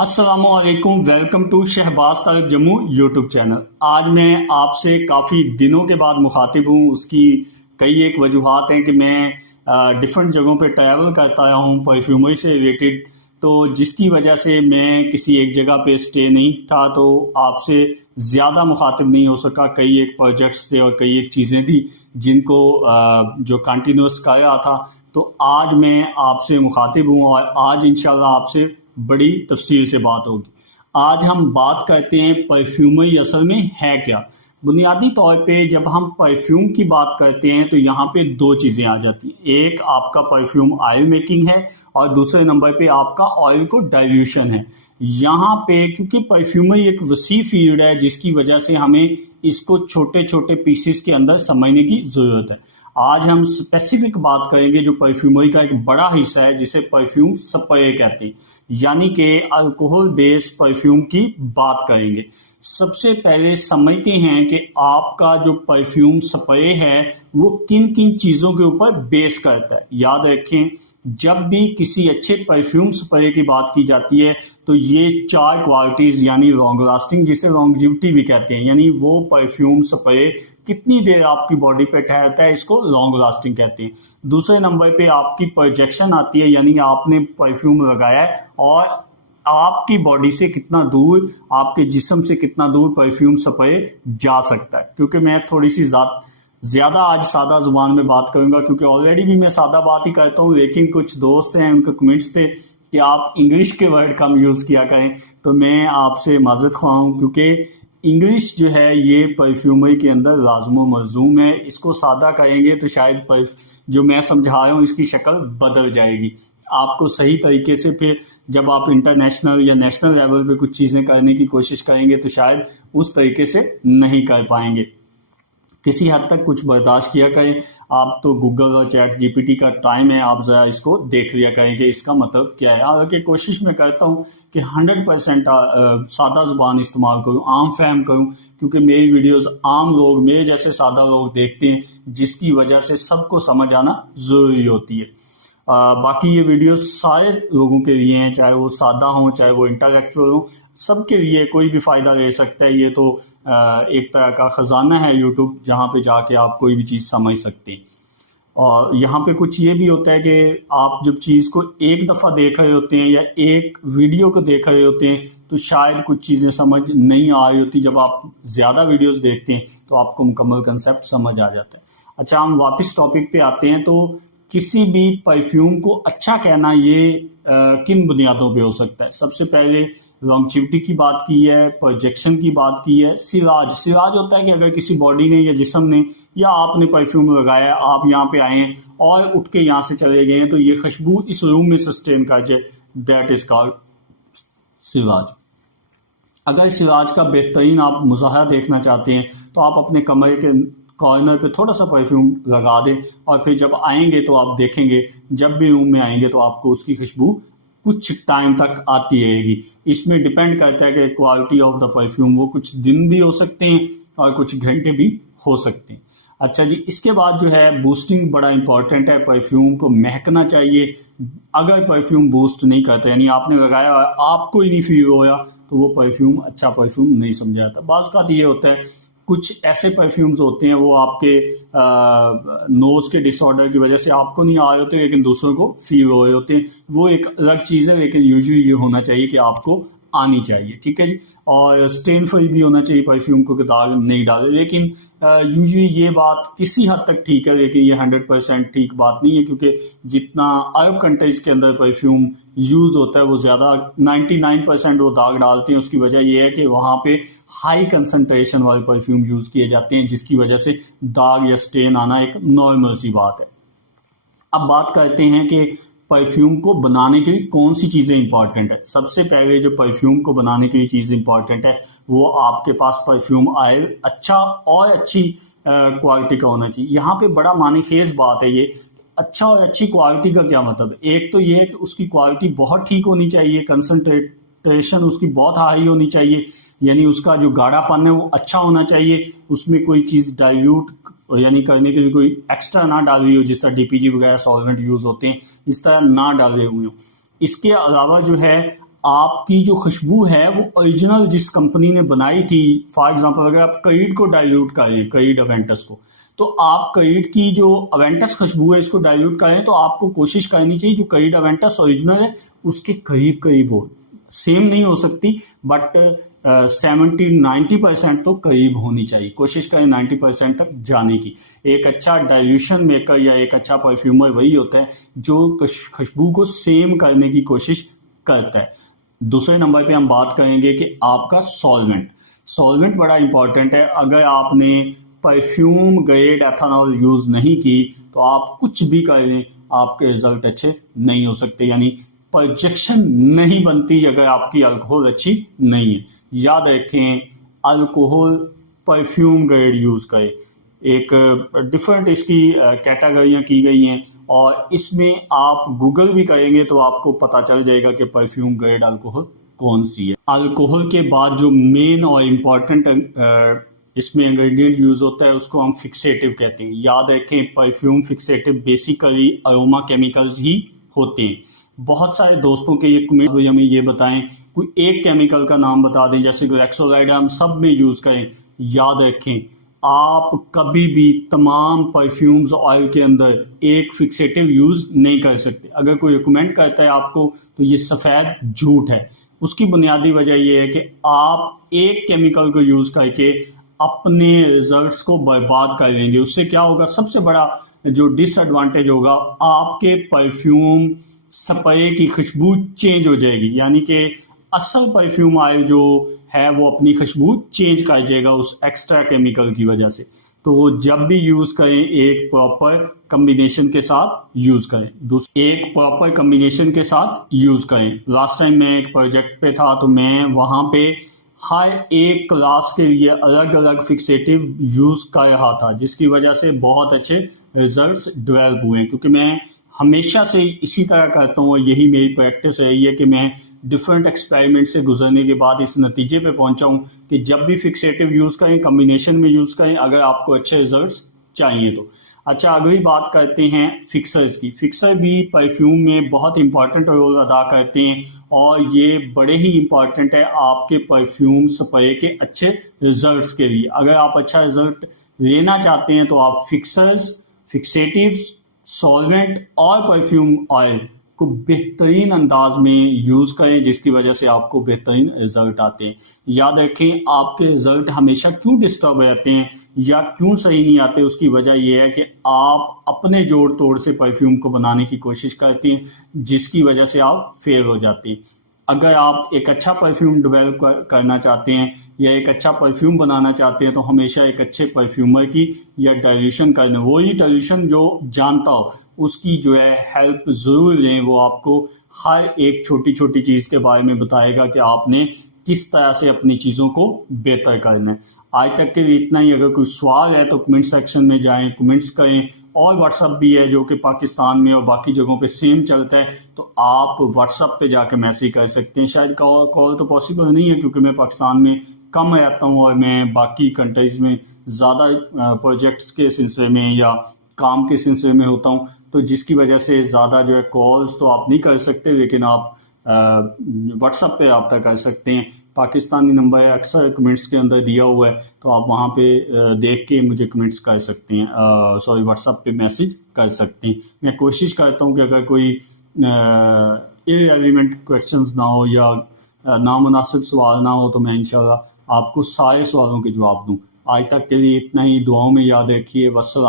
अस्सलामुअलैकुम, welcome to Shahbaz Tariq Jammu YouTube channel. आज मैं आपसे काफ़ी दिनों के बाद मुखातिब हूँ। उसकी कई एक वजूहात हैं कि मैं डिफरेंट जगहों पे ट्रैवल करता आया हूँ परफ्यूमरी से रिलेटेड, तो जिसकी वजह से मैं किसी एक जगह पे स्टे नहीं था, तो आपसे ज़्यादा मुखातिब नहीं हो सका। कई एक प्रोजेक्ट्स थे और कई एक चीज़ें थी जिनको जो कंटिन्यूस कर रहा था। तो आज मैं आपसे मुखातिब हूँ और आज इंशाल्लाह आपसे बड़ी तफसील से बात होगी। आज हम बात करते हैं परफ्यूमरी असल में है क्या। बुनियादी तौर पे जब हम परफ्यूम की बात करते हैं तो यहाँ पे दो चीज़ें आ जाती हैं। एक आपका परफ्यूम ऑयल मेकिंग है और दूसरे नंबर पे आपका ऑयल को डाइल्यूशन है। यहाँ पे क्योंकि परफ्यूमरी एक वसी फील्ड है जिसकी वजह से हमें इसको छोटे छोटे पीसेस के अंदर समझने की ज़रूरत है। आज हम स्पेसिफिक बात करेंगे जो परफ्यूमरी का एक बड़ा हिस्सा है जिसे परफ्यूम स्प्रे कहते हैं, यानी कि अल्कोहल बेस्ड परफ्यूम की बात करेंगे। सबसे पहले समझते हैं कि आपका जो परफ्यूम स्प्रे है वो किन किन चीज़ों के ऊपर बेस करता है। याद रखें, जब भी किसी अच्छे परफ्यूम स्प्रे की बात की जाती है तो ये चार क्वालिटीज़ यानी लॉन्ग लास्टिंग, जिसे लॉन्गजिविटी भी कहते हैं, यानी वो परफ्यूम स्प्रे कितनी देर आपकी बॉडी पे ठहरता है, इसको लॉन्ग लास्टिंग कहते हैं। दूसरे नंबर पे आपकी प्रोजेक्शन आती है, यानी आपने परफ्यूम लगाया है और आपकी बॉडी से कितना दूर, आपके जिस्म से कितना दूर परफ्यूम स्प्रे जा सकता है। क्योंकि मैं थोड़ी सी ज़्यादा आज सादा जुबान में बात करूंगा, क्योंकि ऑलरेडी भी मैं सादा बात ही करता हूँ, लेकिन कुछ दोस्त हैं उनके कमेंट्स थे कि आप इंग्लिश के वर्ड कम यूज़ किया करें। तो मैं आपसे माज़रत ख्वाह हूँ, क्योंकि इंग्लिश जो है ये परफ्यूमरी के अंदर लाज़िम मलज़ूम है। इसको सादा कहेंगे तो शायद जो मैं समझा रहा हूँ इसकी शक्ल बदल जाएगी। आपको सही तरीके से फिर जब आप इंटरनेशनल या नेशनल लेवल पे कुछ चीज़ें करने की कोशिश करेंगे तो शायद उस तरीके से नहीं कर पाएंगे। किसी हद तक कुछ बर्दाश्त किया करें। आप तो गूगल और चैट जीपीटी का टाइम है, आप ज़रा इसको देख लिया करें कि इसका मतलब क्या है। हालांकि कोशिश मैं करता हूँ कि 100% सादा ज़ुबान इस्तेमाल करूँ, आम फहम करूँ, क्योंकि मेरी वीडियोस आम लोग, मेरे जैसे सादा लोग देखते हैं, जिसकी वजह से सबको समझ आना ज़रूरी होती है। बाकी ये वीडियो सारे लोगों के लिए हैं, चाहे वो सादा हों चाहे वो इंटेलेक्चुअल हों, सबके लिए कोई भी फ़ायदा ले सकता है। ये तो एक तरह का ख़जाना है यूट्यूब, जहाँ पे जाके आप कोई भी चीज़ समझ सकते हैं। और यहाँ पे कुछ ये भी होता है कि आप जब चीज़ को एक दफ़ा देख रहे होते हैं या एक वीडियो को देख रहे होते हैं तो शायद कुछ चीज़ें समझ नहीं आ रही होती। जब आप ज़्यादा वीडियोस देखते हैं तो आपको मुकम्मल कंसेप्ट समझ आ जाता है। अच्छा, हम वापस टॉपिक पे आते हैं। तो किसी भी परफ्यूम को अच्छा कहना ये किन बुनियादों पे हो सकता है। सबसे पहले लॉन्गजिविटी की बात की है, प्रोजेक्शन की बात की है। सिराज होता है कि अगर किसी बॉडी ने या जिस्म ने या आपने परफ्यूम लगाया, आप यहाँ पे आए हैं और उठ के यहाँ से चले गए हैं, तो ये खुशबू इस रूम में सस्टेन कर जाए, दैट इज कॉल्ड सिराज। अगर सिराज का बेहतरीन आप मुजाहरा देखना चाहते हैं तो आप अपने कमरे के कॉर्नर पे थोड़ा सा परफ्यूम लगा दें और फिर जब आएंगे तो आप देखेंगे, जब भी रूम में आएंगे तो आपको उसकी खुशबू कुछ टाइम तक आती रहेगी। इसमें डिपेंड करता है कि क्वालिटी ऑफ द परफ्यूम, वो कुछ दिन भी हो सकते हैं और कुछ घंटे भी हो सकते हैं। अच्छा जी, इसके बाद जो है बूस्टिंग बड़ा इंपॉर्टेंट है। परफ्यूम को महकना चाहिए। अगर परफ्यूम बूस्ट नहीं करता, यानी आपने लगाया और आपको ही नहीं फील होया, तो वो परफ्यूम अच्छा परफ्यूम नहीं समझा जाता। बाज़ का ये होता है, कुछ ऐसे परफ्यूम्स होते हैं वो आपके नोज़ के डिसऑर्डर की वजह से आपको नहीं आ रहे होते लेकिन दूसरों को फील हो रहे होते हैं, वो एक अलग चीज़ है। लेकिन यूजुअली ये होना चाहिए कि आपको आनी चाहिए, ठीक है जी। और स्टेन फ्री भी होना चाहिए परफ्यूम को, कि दाग नहीं डाले। लेकिन यूजुअली ये बात किसी हद तक ठीक है, लेकिन ये 100% ठीक बात नहीं है, क्योंकि जितना अरब कंट्रीज के अंदर परफ्यूम यूज़ होता है वो ज़्यादा 99% वो दाग डालते हैं। उसकी वजह यह है कि वहाँ पे हाई कंसनट्रेशन वाले परफ्यूम यूज़ किए जाते हैं, जिसकी वजह से दाग या स्टेन आना एक नॉर्मल सी बात है। अब बात करते हैं कि परफ्यूम को बनाने के लिए कौन सी चीज़ें इंपॉर्टेंट है। सबसे पहले जो परफ्यूम को बनाने के लिए चीज़ इंपॉर्टेंट है वो आपके पास परफ्यूम ऑयल अच्छा और अच्छी क्वालिटी का होना चाहिए। यहाँ पे बड़ा मानेखेज बात है ये। अच्छा और अच्छी क्वालिटी का क्या मतलब है? एक तो ये है कि उसकी क्वालिटी बहुत ठीक होनी चाहिए, कंसंट्रेशन उसकी बहुत हाई होनी चाहिए, यानी उसका जो गाढ़ापन है वो अच्छा होना चाहिए। उसमें कोई चीज़ डाइल्यूट यानी करने के लिए कोई एक्स्ट्रा ना डाल रही हो, जिस तरह डीपीजी वगैरह सॉल्वेंट यूज़ होते हैं, इस तरह ना डाल रहे हुए हो। इसके अलावा जो है आपकी जो खुशबू है वो ओरिजिनल जिस कंपनी ने बनाई थी, फॉर एग्जांपल अगर आप कईड को डाइल्यूट करें, कईड अवेंटस को, तो आप कईड की जो अवेंटस खुशबू है इसको डाइल्यूट करें तो आपको कोशिश करनी चाहिए जो कईड अवेंटस ओरिजिनल है उसके करीब करीब हो। सेम नहीं हो सकती बट 70-90% तो करीब होनी चाहिए। कोशिश करें 90% तक जाने की। एक अच्छा डाइल्यूशन मेकर या एक अच्छा परफ्यूमर वही होता है जो खुशबू को सेम करने की कोशिश करता है। दूसरे नंबर पे हम बात करेंगे कि आपका सॉल्वेंट बड़ा इंपॉर्टेंट है। अगर आपने परफ्यूम ग्रेड एथेनॉल यूज नहीं की तो आप कुछ भी कर लें आपके रिजल्ट अच्छे नहीं हो सकते, यानी प्रोजेक्शन नहीं बनती अगर आपकी अल्कोहल अच्छी नहीं है। याद रखें अल्कोहल परफ्यूम ग्रेड यूज करें। एक डिफरेंट इसकी कैटेगरियां की गई हैं और इसमें आप गूगल भी करेंगे तो आपको पता चल जाएगा कि परफ्यूम ग्रेड अल्कोहल कौन सी है। अल्कोहल के बाद जो मेन और इम्पॉर्टेंट इसमें इंग्रेडिएंट यूज होता है उसको हम फिक्सेटिव कहते हैं। याद रखें perfume fixative basically aroma chemicals ही होते हैं। बहुत सारे दोस्तों के ये कमेंट भाई हमें ये बताएं कोई एक केमिकल का नाम बता दें, जैसे ग्लैक्सोलाइड हम सब में यूज करें। याद रखें आप कभी भी तमाम परफ्यूम्स ऑयल के अंदर एक फिक्सेटिव यूज नहीं कर सकते। अगर कोई रिकमेंड करता है आपको तो ये सफेद झूठ है। उसकी बुनियादी वजह यह है कि आप एक केमिकल को यूज करके अपने रिजल्ट्स को बर्बाद कर देंगे। उससे क्या होगा, सबसे बड़ा जो डिसएडवांटेज होगा आपके परफ्यूम स्प्रे की खुशबू चेंज हो जाएगी, यानी कि असल परफ्यूम ऑयल जो है वो अपनी खुशबू चेंज कर जाएगा उस एक्स्ट्रा केमिकल की वजह से। तो जब भी यूज करें एक प्रॉपर कम्बिनेशन के साथ यूज करें, एक प्रॉपर कम्बिनेशन के साथ यूज करें। लास्ट टाइम मैं एक प्रोजेक्ट पे था तो मैं वहां पे हर एक क्लास के लिए अलग अलग फिक्सेटिव यूज कर रहा था, जिसकी वजह से बहुत अच्छे रिजल्ट्स डेवलप हुए। क्योंकि मैं हमेशा से इसी तरह करता हूँ और यही मेरी प्रैक्टिस रही है कि मैं डिफरेंट एक्सपेरिमेंट से गुजरने के बाद इस नतीजे पे पहुंचा हूँ कि जब भी फिक्सेटिव यूज करें कम्बिनेशन में यूज करें अगर आपको अच्छे रिजल्ट्स चाहिए तो। अच्छा, अगली बात करते हैं फिक्सर्स की। फिक्सर भी परफ्यूम में बहुत इंपॉर्टेंट रोल अदा करते हैं और ये बड़े ही इंपॉर्टेंट है आपके परफ्यूम स्प्रे के अच्छे रिजल्ट्स के लिए। अगर आप अच्छा रिजल्ट लेना चाहते हैं तो आप फिक्सर्स, फिक्सेटिव्स, सॉल्वेंट और परफ्यूम ऑयल को बेहतरीन अंदाज में यूज करें, जिसकी वजह से आपको बेहतरीन रिजल्ट आते हैं। याद रखें आपके रिजल्ट हमेशा क्यों डिस्टर्ब रहते हैं या क्यों सही नहीं आते, उसकी वजह यह है कि आप अपने जोड़ तोड़ से परफ्यूम को बनाने की कोशिश करते हैं, जिसकी वजह से आप फेल हो जाते हैं। अगर आप एक अच्छा परफ्यूम डेवलप करना चाहते हैं या एक अच्छा परफ्यूम बनाना चाहते हैं तो हमेशा एक अच्छे परफ्यूमर की या डाइल्यूशन करने, वही डाइल्यूशन जो जानता हो उसकी जो है हेल्प ज़रूर लें। वो आपको हर एक छोटी छोटी चीज़ के बारे में बताएगा कि आपने किस तरह से अपनी चीज़ों को बेहतर करना है। आज तक के लिए इतना ही। अगर कोई सवाल है तो कमेंट सेक्शन में जाएं, कमेंट्स करें। और व्हाट्सअप भी है जो कि पाकिस्तान में और बाकी जगहों पे सेम चलता है, तो आप व्हाट्सअप पे जाकर मैसेज कर सकते हैं। शायद कॉल तो पॉसिबल नहीं है क्योंकि मैं पाकिस्तान में कम रहता हूँ और मैं बाकी कंट्रीज़ में ज़्यादा प्रोजेक्ट्स के सिलसिले में या काम के सिलसिले में होता हूँ, तो जिसकी वजह से ज़्यादा जो है कॉल्स तो आप नहीं कर सकते, लेकिन आप व्हाट्सएप पे रब्ता कर सकते हैं। पाकिस्तानी नंबर है, अक्सर कमेंट्स के अंदर दिया हुआ है, तो आप वहाँ पे देख के मुझे कमेंट्स कर सकते हैं, सॉरी व्हाट्सएप पे मैसेज कर सकते हैं। मैं कोशिश करता हूँ कि अगर कोई इररिलेवेंट क्वेश्चंस ना हो या नामुनासिब सवाल ना हो तो मैं इंशाल्लाह आपको सारे सवालों के जवाब दूँ। आज तक के लिए इतना ही। दुआओं में याद रखिए। वस्सलाम।